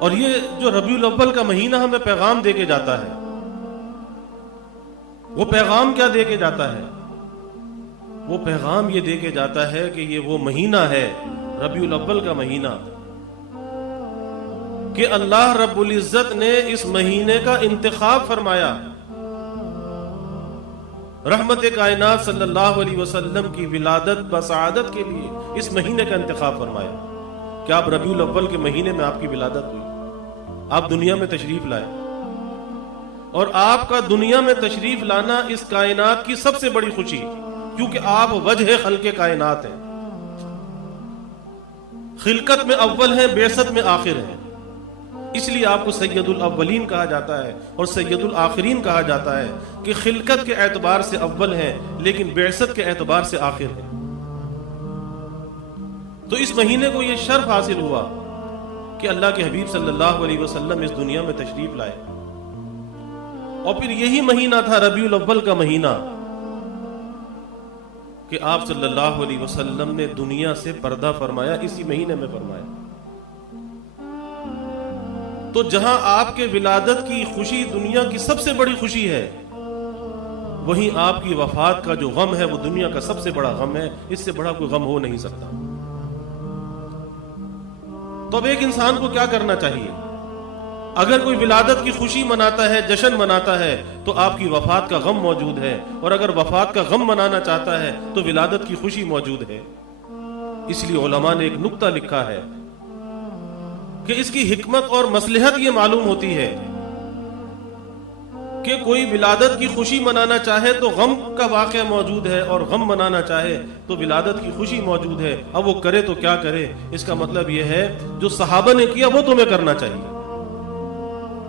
اور یہ جو ربیع الاول کا مہینہ ہمیں پیغام دے کے جاتا ہے، وہ پیغام کیا دے کے جاتا ہے؟ وہ پیغام یہ دے کے جاتا ہے کہ یہ وہ مہینہ ہے، ربیع الاول کا مہینہ، کہ اللہ رب العزت نے اس مہینے کا انتخاب فرمایا، رحمت کائنات صلی اللہ علیہ وسلم کی ولادت بسعادت کے لیے اس مہینے کا انتخاب فرمایا کہ آپ ربیع الاول کے مہینے میں آپ کی ولادت ہوئی، آپ دنیا میں تشریف لائے، اور آپ کا دنیا میں تشریف لانا اس کائنات کی سب سے بڑی خوشی، کیونکہ آپ وجہ خلق کائنات ہیں، خلقت میں اول ہیں، بعثت میں آخر ہیں، اس لیے آپ کو سید الاولین کہا جاتا ہے اور سید الآخرین کہا جاتا ہے کہ خلقت کے اعتبار سے اول ہیں لیکن بعثت کے اعتبار سے آخر ہیں۔ تو اس مہینے کو یہ شرف حاصل ہوا کہ اللہ کے حبیب صلی اللہ علیہ وسلم اس دنیا میں تشریف لائے، اور پھر یہی مہینہ تھا ربیع الاول کا مہینہ کہ آپ صلی اللہ علیہ وسلم نے دنیا سے پردہ فرمایا، اسی مہینے میں فرمایا۔ تو جہاں آپ کے ولادت کی خوشی دنیا کی سب سے بڑی خوشی ہے، وہیں آپ کی وفات کا جو غم ہے وہ دنیا کا سب سے بڑا غم ہے، اس سے بڑا کوئی غم ہو نہیں سکتا۔ تو اب ایک انسان کو کیا کرنا چاہیے؟ اگر کوئی ولادت کی خوشی مناتا ہے، جشن مناتا ہے، تو آپ کی وفات کا غم موجود ہے، اور اگر وفات کا غم منانا چاہتا ہے تو ولادت کی خوشی موجود ہے۔ اس لیے علماء نے ایک نکتہ لکھا ہے کہ اس کی حکمت اور مصلحت یہ معلوم ہوتی ہے کہ کوئی ولادت کی خوشی منانا چاہے تو غم کا واقعہ موجود ہے، اور غم منانا چاہے تو ولادت کی خوشی موجود ہے۔ اب وہ کرے تو کیا کرے؟ اس کا مطلب یہ ہے جو صحابہ نے کیا وہ تمہیں کرنا چاہیے۔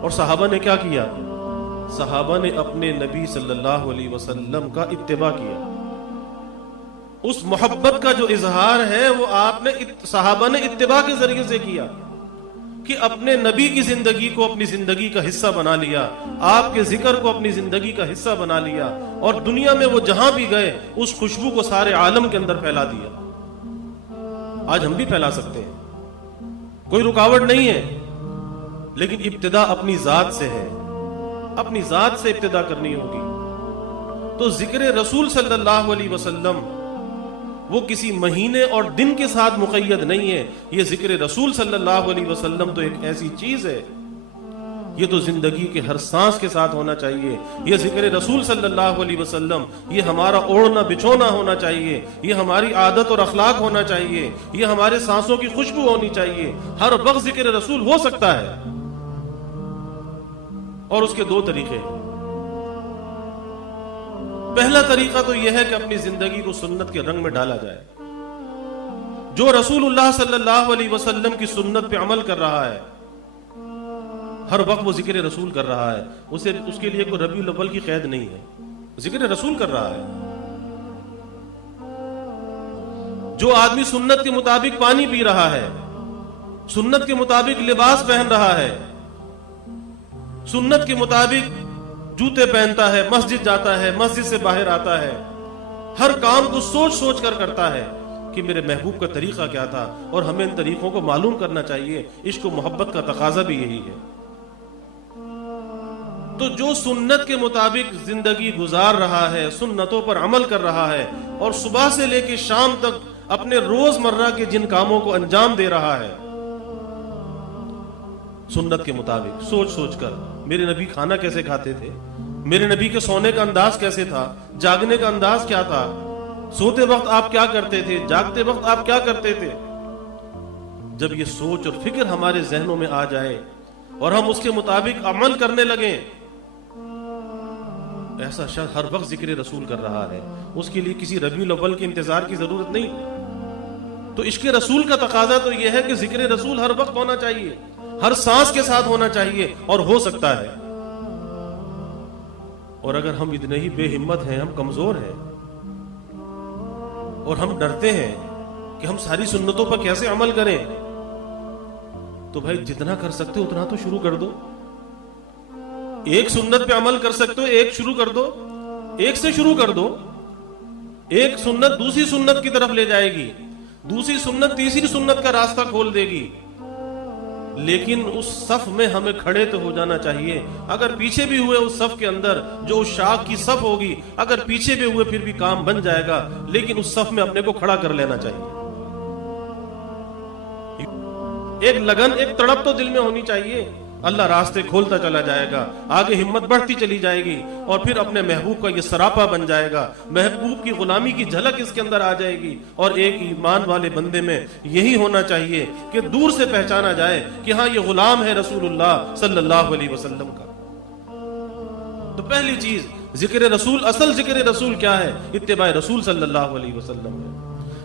اور صحابہ نے کیا کیا؟ صحابہ نے اپنے نبی صلی اللہ علیہ وسلم کا اتباع کیا۔ اس محبت کا جو اظہار ہے وہ آپ نے صحابہ نے اتباع کے ذریعے سے کیا کہ اپنے نبی کی زندگی کو اپنی زندگی کا حصہ بنا لیا، آپ کے ذکر کو اپنی زندگی کا حصہ بنا لیا، اور دنیا میں وہ جہاں بھی گئے اس خوشبو کو سارے عالم کے اندر پھیلا دیا۔ آج ہم بھی پھیلا سکتے ہیں، کوئی رکاوٹ نہیں ہے، لیکن ابتدا اپنی ذات سے ہے، اپنی ذات سے ابتدا کرنی ہوگی۔ تو ذکر رسول صلی اللہ علیہ وسلم وہ کسی مہینے اور دن کے ساتھ مقید نہیں ہے، یہ ذکر رسول صلی اللہ علیہ وسلم تو ایک ایسی چیز ہے، یہ تو زندگی کے ہر سانس کے ساتھ ہونا چاہیے۔ یہ ذکر رسول صلی اللہ علیہ وسلم یہ ہمارا اوڑھنا بچھونا ہونا چاہیے، یہ ہماری عادت اور اخلاق ہونا چاہیے، یہ ہمارے سانسوں کی خوشبو ہونی چاہیے۔ ہر وقت ذکر رسول ہو سکتا ہے، اور اس کے دو طریقے ہیں۔ پہلا طریقہ تو یہ ہے کہ اپنی زندگی کو سنت کے رنگ میں ڈالا جائے۔ جو رسول اللہ صلی اللہ علیہ وسلم کی سنت پہ عمل کر رہا ہے، ہر وقت وہ ذکر رسول کر رہا ہے، اس کے لیے کوئی ربیع الاول کی قید نہیں ہے، ذکر رسول کر رہا ہے۔ جو آدمی سنت کے مطابق پانی پی رہا ہے، سنت کے مطابق لباس پہن رہا ہے، سنت کے مطابق جوتے پہنتا ہے، مسجد جاتا ہے، مسجد سے باہر آتا ہے، ہر کام کو سوچ سوچ کر کرتا ہے کہ میرے محبوب کا طریقہ کیا تھا، اور ہمیں ان طریقوں کو معلوم کرنا چاہیے۔ عشق و محبت کا تقاضا بھی یہی ہے۔ تو جو سنت کے مطابق زندگی گزار رہا ہے، سنتوں پر عمل کر رہا ہے، اور صبح سے لے کے شام تک اپنے روز مرہ کے جن کاموں کو انجام دے رہا ہے سنت کے مطابق، سوچ سوچ کر میرے نبی کھانا کیسے کھاتے تھے، میرے نبی کے سونے کا انداز کیسے تھا، جاگنے کا انداز کیا تھا، سوتے وقت آپ کیا کرتے تھے، جاگتے وقت آپ کیا کرتے تھے۔ جب یہ سوچ اور فکر ہمارے ذہنوں میں آ جائے اور ہم اس کے مطابق عمل کرنے لگیں، ایسا شخص ہر وقت ذکر رسول کر رہا ہے، اس کے لیے کسی ربیع الاول کے انتظار کی ضرورت نہیں۔ تو عشق رسول کا تقاضا تو یہ ہے کہ ذکر رسول ہر وقت ہونا چاہیے، ہر سانس کے ساتھ ہونا چاہیے، اور ہو سکتا ہے۔ اور اگر ہم اتنے ہی بے ہمت ہیں، ہم کمزور ہیں، اور ہم ڈرتے ہیں کہ ہم ساری سنتوں پر کیسے عمل کریں، تو بھائی جتنا کر سکتے اتنا تو شروع کر دو۔ ایک سنت پہ عمل کر سکتے ہو، ایک شروع کر دو، ایک سے شروع کر دو۔ ایک سنت دوسری سنت کی طرف لے جائے گی، دوسری سنت تیسری سنت کا راستہ کھول دے گی۔ لیکن اس صف میں ہمیں کھڑے تو ہو جانا چاہیے. اگر پیچھے بھی ہوئے اس صف کے اندر جو اس شاخ کی صف ہوگی, اگر پیچھے بھی ہوئے پھر بھی کام بن جائے گا, لیکن اس صف میں اپنے کو کھڑا کر لینا چاہیے. ایک لگن, ایک تڑپ تو دل میں ہونی چاہیے. اللہ راستے کھولتا چلا جائے گا, آگے ہمت بڑھتی چلی جائے گی, اور پھر اپنے محبوب کا یہ سراپا بن جائے گا. محبوب کی غلامی کی جھلک اس کے اندر آ جائے گی. اور ایک ایمان والے بندے میں یہی ہونا چاہیے کہ دور سے پہچانا جائے کہ ہاں یہ غلام ہے رسول اللہ صلی اللہ علیہ وسلم کا. تو پہلی چیز ذکر رسول, اصل ذکر رسول کیا ہے؟ اتباع رسول صلی اللہ علیہ وسلم ہے.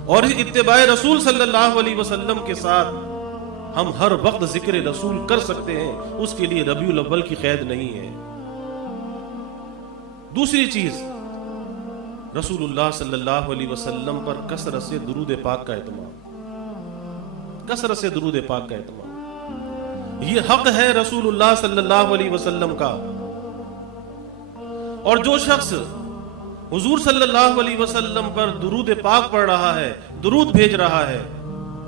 اور اس اتباع رسول صلی اللہ علیہ وسلم کے ساتھ ہم ہر وقت ذکر رسول کر سکتے ہیں. اس کے لیے ربیع الاول کی قید نہیں ہے. دوسری چیز, رسول اللہ صلی اللہ علیہ وسلم پر کثرت سے درود پاک کا اہتمام, کثرت سے درود پاک کا اہتمام. یہ حق ہے رسول اللہ صلی اللہ علیہ وسلم کا. اور جو شخص حضور صلی اللہ علیہ وسلم پر درود پاک پڑھ رہا ہے, درود بھیج رہا ہے,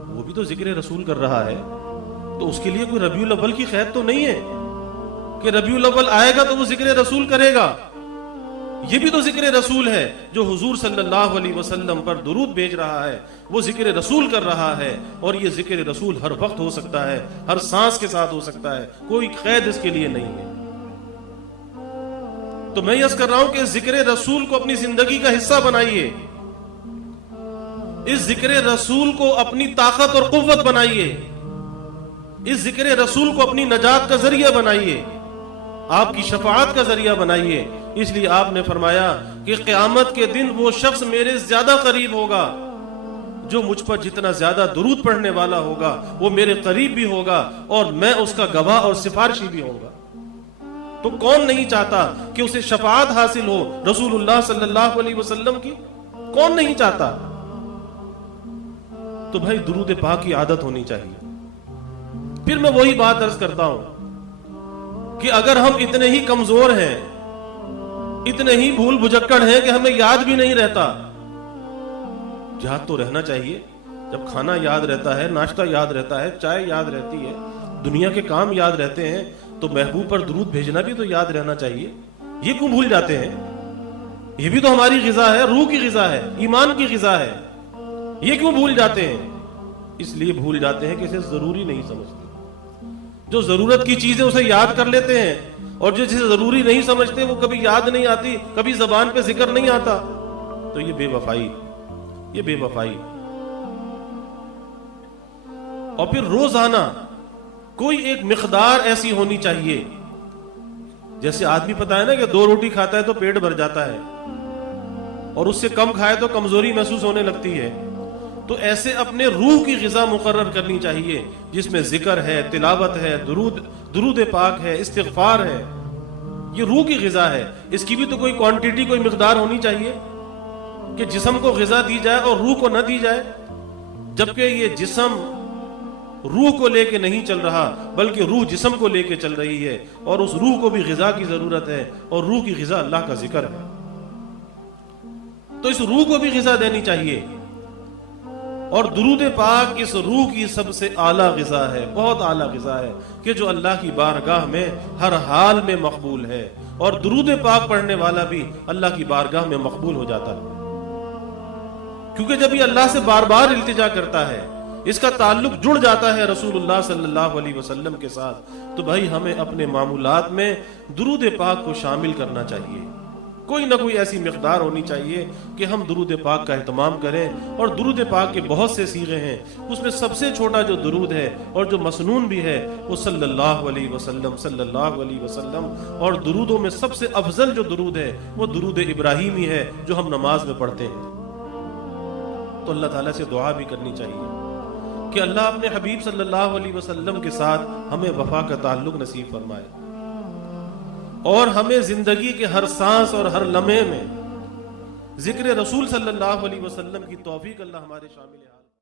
وہ بھی تو ذکر رسول کر رہا ہے. تو اس کے لیے کوئی ربیع الاول کی قید تو نہیں ہے کہ ربیع الاول آئے گا تو وہ ذکر رسول کرے گا. یہ بھی تو ذکر رسول ہے. جو حضور صلی اللہ علیہ وسلم پر درود بھیج رہا ہے وہ ذکر رسول کر رہا ہے. اور یہ ذکر رسول ہر وقت ہو سکتا ہے, ہر سانس کے ساتھ ہو سکتا ہے, کوئی قید اس کے لیے نہیں ہے. تو میں یہ کر رہا ہوں کہ ذکر رسول کو اپنی زندگی کا حصہ بنائیے, اس ذکر رسول کو اپنی طاقت اور قوت بنائیے, اس ذکر رسول کو اپنی نجات کا ذریعہ بنائیے, آپ کی شفاعت کا ذریعہ بنائیے. اس لیے آپ نے فرمایا کہ قیامت کے دن وہ شخص میرے زیادہ قریب ہوگا جو مجھ پر جتنا زیادہ درود پڑھنے والا ہوگا وہ میرے قریب بھی ہوگا, اور میں اس کا گواہ اور سفارشی بھی ہوں گا. تو کون نہیں چاہتا کہ اسے شفاعت حاصل ہو رسول اللہ صلی اللہ علیہ وسلم کی؟ کون نہیں چاہتا؟ تو بھائی درود پاک کی عادت ہونی چاہیے. پھر میں وہی بات عرض کرتا ہوں کہ اگر ہم اتنے ہی کمزور ہیں, اتنے ہی بھول بھجکڑ ہیں کہ ہمیں یاد بھی نہیں رہتا, یاد تو رہنا چاہیے. جب کھانا یاد رہتا ہے, ناشتہ یاد رہتا ہے, چائے یاد رہتی ہے, دنیا کے کام یاد رہتے ہیں, تو محبوب پر درود بھیجنا بھی تو یاد رہنا چاہیے. یہ کیوں بھول جاتے ہیں؟ یہ بھی تو ہماری غذا ہے, روح کی غذا ہے, ایمان کی غذا ہے. یہ کیوں بھول جاتے ہیں؟ اس لیے بھول جاتے ہیں کہ اسے ضروری نہیں سمجھتے. جو ضرورت کی چیزیں اسے یاد کر لیتے ہیں, اور جو جسے ضروری نہیں سمجھتے وہ کبھی یاد نہیں آتی, کبھی زبان پہ ذکر نہیں آتا. تو یہ بے وفائی, یہ بے وفائی. اور پھر روزانہ کوئی ایک مقدار ایسی ہونی چاہیے, جیسے آدمی پتا ہے نا کہ 2 روٹی کھاتا ہے تو پیٹ بھر جاتا ہے, اور اس سے کم کھائے تو کمزوری محسوس ہونے لگتی ہے. تو ایسے اپنے روح کی غذا مقرر کرنی چاہیے جس میں ذکر ہے, تلاوت ہے, درود پاک ہے, استغفار ہے. یہ روح کی غذا ہے. اس کی بھی تو کوئی کوانٹٹی, کوئی مقدار ہونی چاہیے کہ جسم کو غذا دی جائے اور روح کو نہ دی جائے. جبکہ یہ جسم روح کو لے کے نہیں چل رہا بلکہ روح جسم کو لے کے چل رہی ہے, اور اس روح کو بھی غذا کی ضرورت ہے, اور روح کی غذا اللہ کا ذکر ہے. تو اس روح کو بھی غذا دینی چاہیے. اور درود پاک اس روح کی سب سے اعلیٰ غذا ہے, بہت اعلیٰ غذا ہے, کہ جو اللہ کی بارگاہ میں ہر حال میں مقبول ہے. اور درود پاک پڑھنے والا بھی اللہ کی بارگاہ میں مقبول ہو جاتا ہے, کیونکہ جب یہ اللہ سے بار بار التجا کرتا ہے, اس کا تعلق جڑ جاتا ہے رسول اللہ صلی اللہ علیہ وسلم کے ساتھ. تو بھائی ہمیں اپنے معمولات میں درود پاک کو شامل کرنا چاہیے. کوئی نہ کوئی ایسی مقدار ہونی چاہیے کہ ہم درود پاک کا اہتمام کریں. اور درود پاک کے بہت سے صیغے ہیں, اس میں سب سے چھوٹا جو درود ہے اور جو مسنون بھی ہے وہ صلی اللہ علیہ وسلم, صلی اللہ علیہ وسلم. اور درودوں میں سب سے افضل جو درود ہے وہ درود ابراہیمی ہے جو ہم نماز میں پڑھتے ہیں. تو اللہ تعالیٰ سے دعا بھی کرنی چاہیے کہ اللہ اپنے حبیب صلی اللہ علیہ وسلم کے ساتھ ہمیں وفا کا تعلق نصیب فرمائے, اور ہمیں زندگی کے ہر سانس اور ہر لمحے میں ذکر رسول صلی اللہ علیہ وسلم کی توفیق اللہ ہمارے شامل ہے.